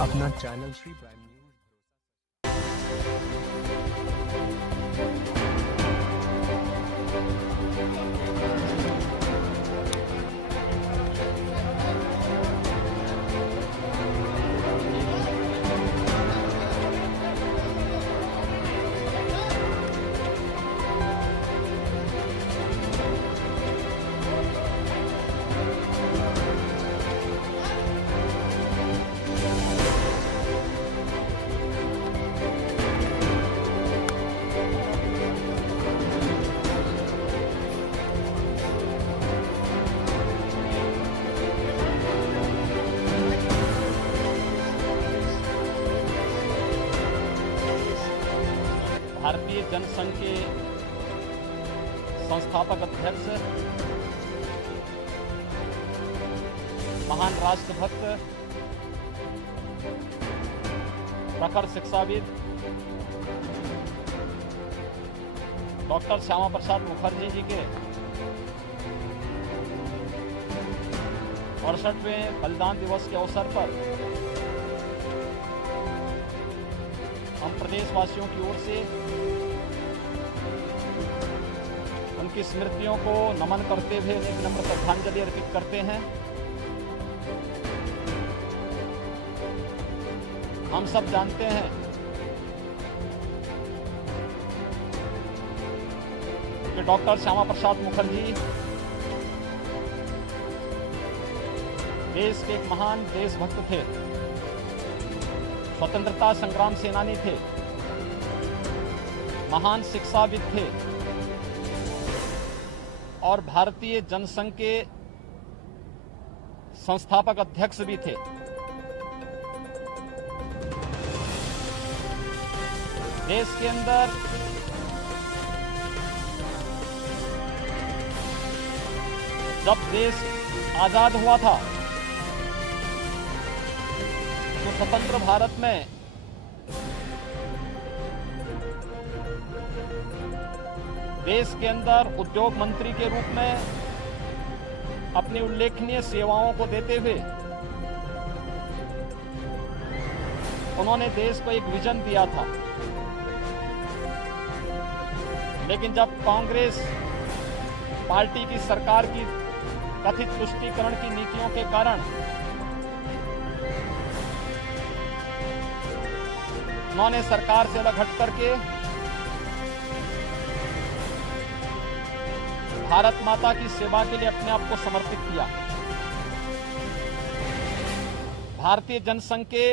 अपना channel Shri prime news. भारतीय जनसंघ के संस्थापक अध्यक्ष, महान राष्ट्रभक्त, प्रखर शिक्षाविद डॉक्टर श्यामा प्रसाद मुखर्जी जी के 68वें बलिदान दिवस के अवसर पर हम प्रदेशवासियों की ओर से उनकी स्मृतियों को नमन करते हुए एक नम्र श्रद्धांजलि अर्पित करते हैं। हम सब जानते हैं कि डॉक्टर श्यामा प्रसाद मुखर्जी देश के एक महान देशभक्त थे, स्वतंत्रता संग्राम सेनानी थे, महान शिक्षाविद थे और भारतीय जनसंघ के संस्थापक अध्यक्ष भी थे। देश के अंदर जब देश आजाद हुआ था तो स्वतंत्र भारत में देश के अंदर उद्योग मंत्री के रूप में अपनी उल्लेखनीय सेवाओं को देते हुए उन्होंने देश को एक विजन दिया था। लेकिन जब कांग्रेस पार्टी की सरकार की कथित तुष्टीकरण की नीतियों के कारण उन्होंने सरकार से अलग हट करके भारत माता की सेवा के लिए अपने आप को समर्पित किया। भारतीय जनसंघ के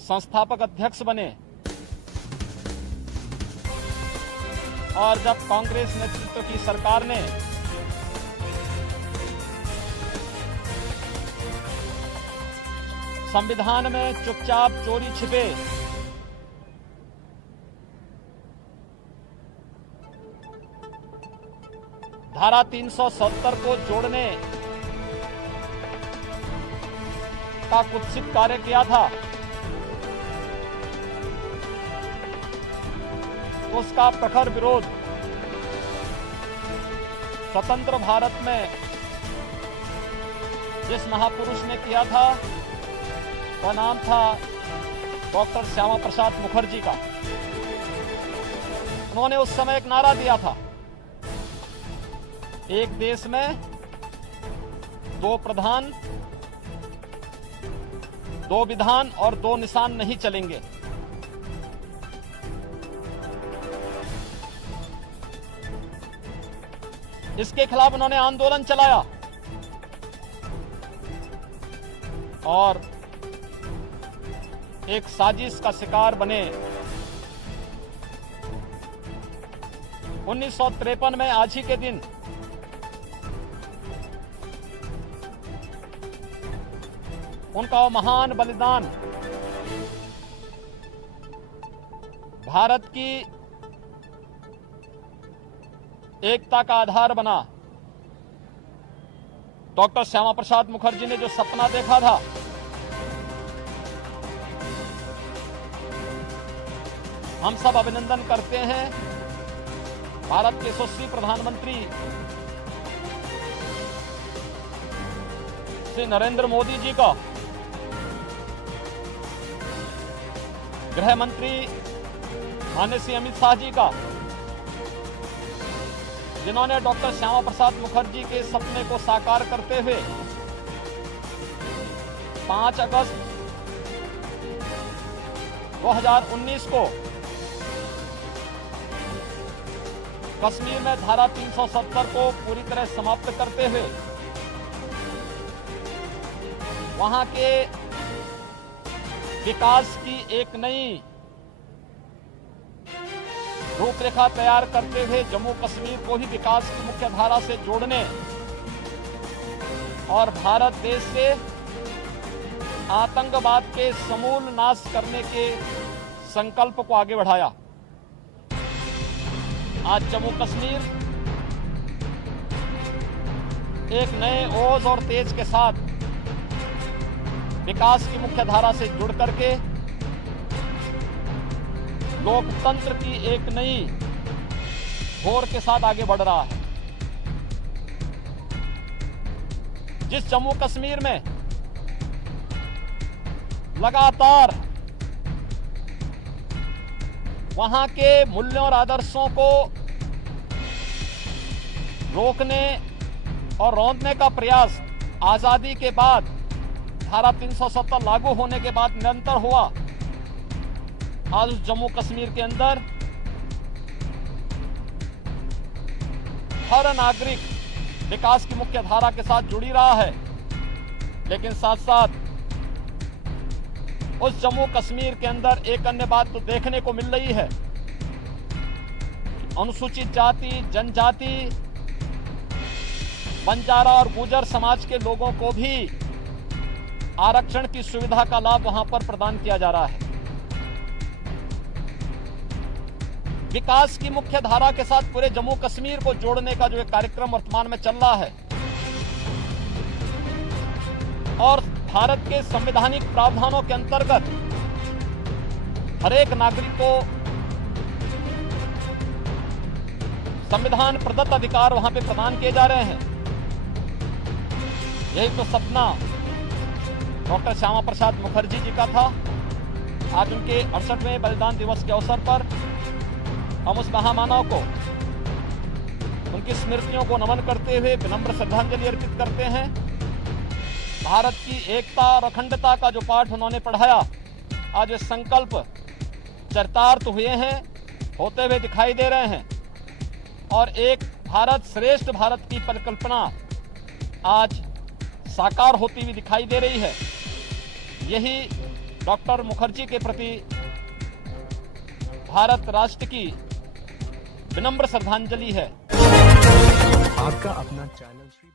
संस्थापक अध्यक्ष बने और जब कांग्रेस नेतृत्व की सरकार ने संविधान में चुपचाप चोरी छिपे धारा 370 को जोड़ने का कुत्सित कार्य किया था, तो उसका प्रखर विरोध स्वतंत्र भारत में जिस महापुरुष ने किया था वह नाम था डॉक्टर श्यामा प्रसाद मुखर्जी का। उन्होंने उस समय एक नारा दिया था, एक देश में दो प्रधान, दो विधान और दो निशान नहीं चलेंगे। इसके खिलाफ उन्होंने आंदोलन चलाया और एक साजिश का शिकार बने। 1953 में आज ही के दिन उनका महान बलिदान भारत की एकता का आधार बना। डॉक्टर श्यामा प्रसाद मुखर्जी ने जो सपना देखा था, हम सब अभिनंदन करते हैं भारत के यशस्वी प्रधानमंत्री श्री नरेंद्र मोदी जी का गृह मंत्री माननीय श्री अमित शाह जी का, जिन्होंने डॉक्टर श्यामा प्रसाद मुखर्जी के सपने को साकार करते हुए 5 अगस्त 2019 को कश्मीर में धारा 370 को पूरी तरह समाप्त करते हुए वहां के विकास की एक नई रूपरेखा तैयार करते हुए जम्मू कश्मीर को ही विकास की मुख्य धारा से जोड़ने और भारत देश से आतंकवाद के समूल नाश करने के संकल्प को आगे बढ़ाया। आज जम्मू कश्मीर एक नए ओज और तेज के साथ विकास की मुख्य धारा से जुड़ करके लोकतंत्र की एक नई घोर के साथ आगे बढ़ रहा है। जिस जम्मू कश्मीर में लगातार वहां के मूल्यों और आदर्शों को रोकने और रौंदने का प्रयास आजादी के बाद धारा 370 लागू होने के बाद निरंतर हुआ, आज उस जम्मू कश्मीर के अंदर हर नागरिक विकास की मुख्य धारा के साथ जुड़ी रहा है। लेकिन साथ साथ उस जम्मू कश्मीर के अंदर एक अन्य बात तो देखने को मिल रही है, अनुसूचित जाति, जनजाति, बंजारा और गुर्जर समाज के लोगों को भी आरक्षण की सुविधा का लाभ वहां पर प्रदान किया जा रहा है। विकास की मुख्य धारा के साथ पूरे जम्मू कश्मीर को जोड़ने का जो एक कार्यक्रम वर्तमान में चल रहा है और भारत के संवैधानिक प्रावधानों के अंतर्गत हरेक नागरिक को संविधान प्रदत्त अधिकार वहां पे प्रदान किए जा रहे हैं। यही तो सपना डॉक्टर श्यामा प्रसाद मुखर्जी जी का था। आज उनके 68वें बलिदान दिवस के अवसर पर हम उस महामानव को, उनकी स्मृतियों को नमन करते हुए विनम्र श्रद्धांजलि अर्पित करते हैं। भारत की एकता और अखंडता का जो पाठ उन्होंने पढ़ाया, आज वे संकल्प चरितार्थ हुए हैं, होते हुए दिखाई दे रहे हैं और एक भारत श्रेष्ठ भारत की परिकल्पना आज साकार होती हुई दिखाई दे रही है। यही डॉक्टर मुखर्जी के प्रति भारत राष्ट्र की विनम्र श्रद्धांजलि है। आपका अपना चैनल श्री